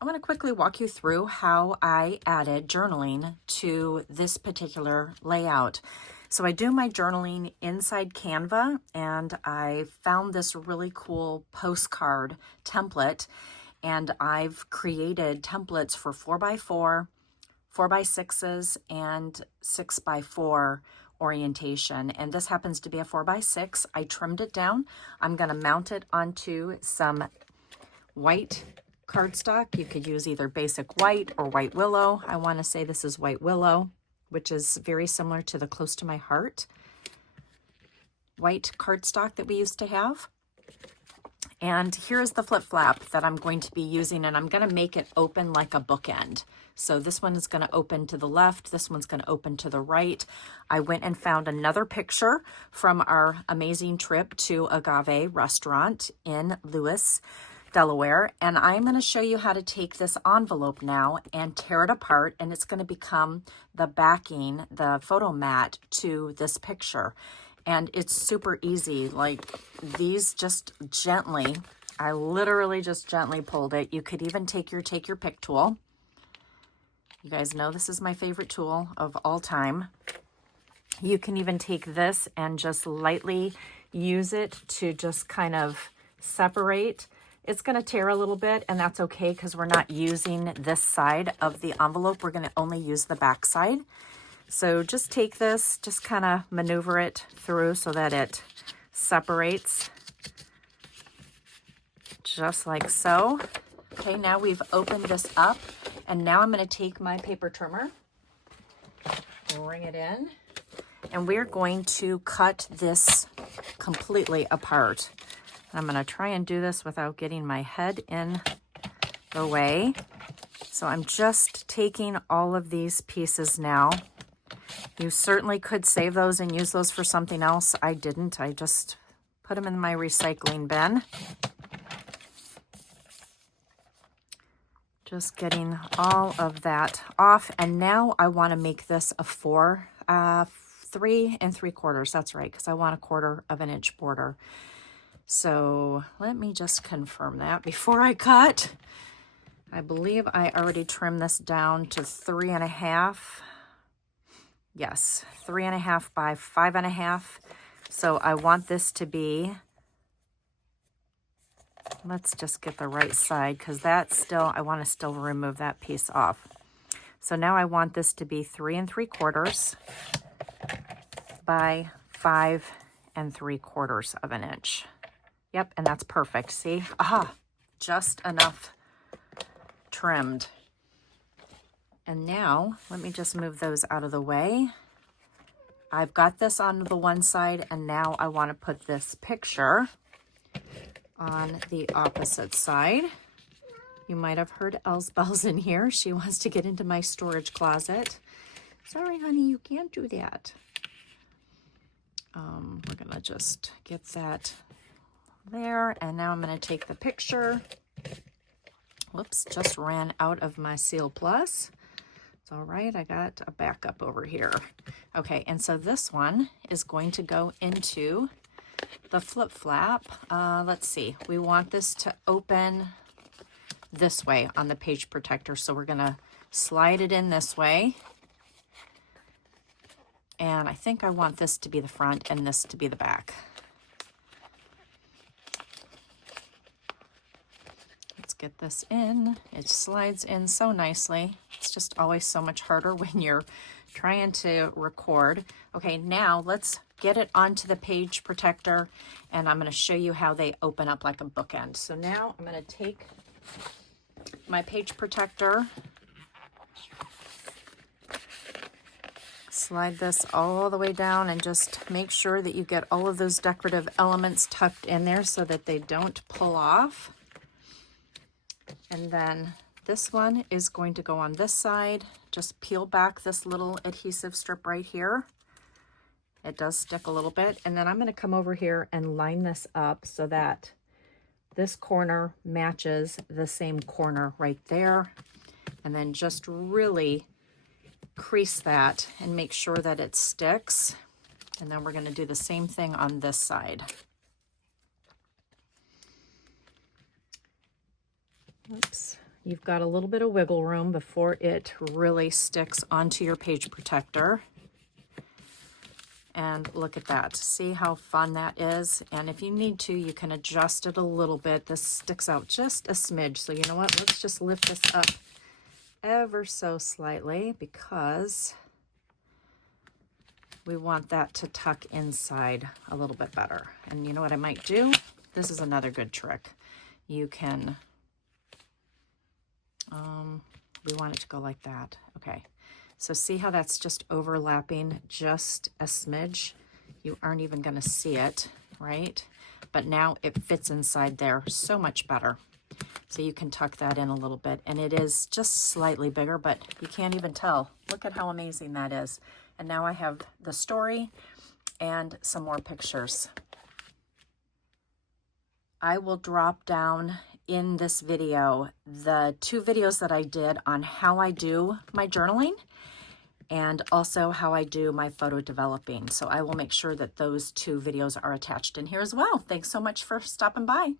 I want to quickly walk you through how I added journaling to this particular layout. So I do my journaling inside Canva, and I found this really cool postcard template, and I've created templates for 4x4, 4x6s, and 6x4 orientation. And this happens to be a 4x6. I trimmed it down. I'm going to mount it onto some white cardstock. You could use either basic white or white willow. I want to say this is white willow, which is very similar to the Close to My Heart white cardstock that we used to have. And here's the flip flap that I'm going to be using, and I'm going to make it open like a bookend. So this one is going to open to the left. This one's going to open to the right. I went and found another picture from our amazing trip to Agave Restaurant in Lewis, Delaware, and I'm going to show you how to take this envelope now and tear it apart, and it's going to become the backing, the photo mat to this picture. And it's super easy. Like these, just gently, I literally just gently pulled it. You could even take your pick tool. You guys know this is my favorite tool of all time. You can even take this and just lightly use it to just kind of separate. It's going to tear a little bit, and that's okay because we're not using this side of the envelope. We're going to only use the back side. So just take this, just kind of maneuver it through so that it separates just like so. Okay, now we've opened this up, and now I'm going to take my paper trimmer, bring it in, and we're going to cut this completely apart. I'm going to try and do this without getting my head in the way. So I'm just taking all of these pieces now. You certainly could save those and use those for something else. I didn't. I just put them in my recycling bin. Just getting all of that off. And now I want to make this a 3 3/4. That's right, because I want a 1/4 inch border. So let me just confirm that before I cut. I believe I already trimmed this down to 3.5. Yes, 3.5 by 5.5. So I want this to be, let's just get the right side because that's still, I want to still remove that piece off. So now I want this to be 3 3/4 by 5 3/4 inch. Yep, and that's perfect. See? Aha, just enough trimmed. And now, let me just move those out of the way. I've got this on the one side, and now I want to put this picture on the opposite side. You might have heard Elle's bells in here. She wants to get into my storage closet. Sorry, honey, you can't do that. We're going to just get that there, and now I'm going to take the picture. Whoops, just ran out of my Seal Plus. It's all right, I got a backup over here. Okay, and so this one is going to go into the flip flap. Let's see, we want this to open this way on the page protector, so we're gonna slide it in this way. And I think I want this to be the front and this to be the back. Let's get this in. It slides in so nicely. It's just always so much harder when you're trying to record. Okay, now let's get it onto the page protector, and I'm going to show you how they open up like a bookend. So now I'm going to take my page protector, slide this all the way down, and just make sure that you get all of those decorative elements tucked in there so that they don't pull off. And then this one is going to go on this side. Just peel back this little adhesive strip right here. It does stick a little bit. And then I'm going to come over here and line this up so that this corner matches the same corner right there. And then just really crease that and make sure that it sticks. And then we're going to do the same thing on this side. Oops, you've got a little bit of wiggle room before it really sticks onto your page protector. And look at that. See how fun that is? And if you need to, you can adjust it a little bit. This sticks out just a smidge. So you know what? Let's just lift this up ever so slightly because we want that to tuck inside a little bit better. And you know what I might do? This is another good trick. You can, we want it to go like that. Okay. So see how that's just overlapping just a smidge? You aren't even going to see it, right? But now it fits inside there so much better. So you can tuck that in a little bit. And it is just slightly bigger, but you can't even tell. Look at how amazing that is. And now I have the story and some more pictures. I will drop down in this video the 2 videos that I did on how I do my journaling and also how I do my photo developing. So I will make sure that those 2 videos are attached in here as well. Thanks so much for stopping by.